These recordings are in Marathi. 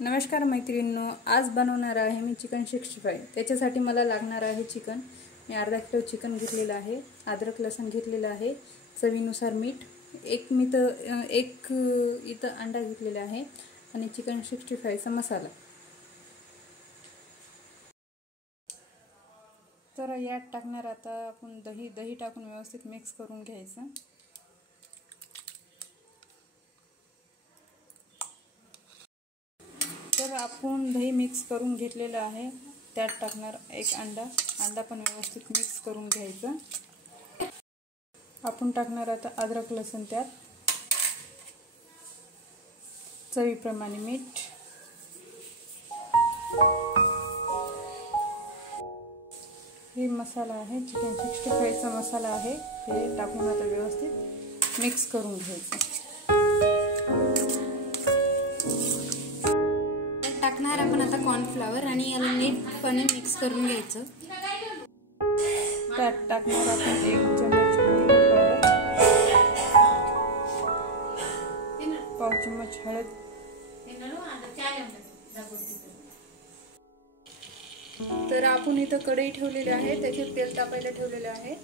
नमस्कार मैत्रिणींनो, आज बनवणार आहे मी चिकन 65। त्याच्यासाठी मला लागणार आहे चिकन। मी अर्धा किलो चिकन घेतलेलं आहे, अद्रक लसूण घेतलेलं आहे, चवीनुसार मीठ, एक इथं अंडा घेतलेला आहे आणि चिकन 65 चा मसाला। तर यात टाकणार आता आपण दही टाकून व्यवस्थित मिक्स करून घ्यायचं। तर आपण दही मिक्स करून घेतलेलं आहे, त्यात टाकणार एक अंडा पण व्यवस्थित मिक्स करून घ्यायचं। आपण टाकणार आता अद्रक लसूण, त्यात चवीप्रमाणे मीठ, हे मसाला आहे चिकन 65 चा मसाला आहे, हे टाकून आता व्यवस्थित मिक्स करून घ्यायचं। टाकणार आपण आता कॉर्नफ्लॉवर आणि याला नीटपणे मिक्स करून घ्यायचं। त्यात टाकणार आपण 1 चम्मच पावडर, पाव चम्मच हळद, तर आपण इथं कढई ठेवलेली आहे, त्याच्यात तेल तापायला ठेवलेले आहे।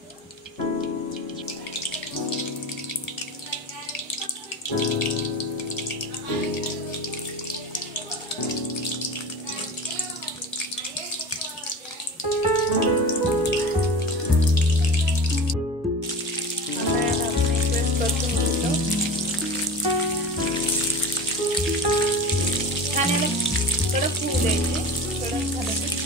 खाण्याला कडक होऊ द्यायचे, कडक झालं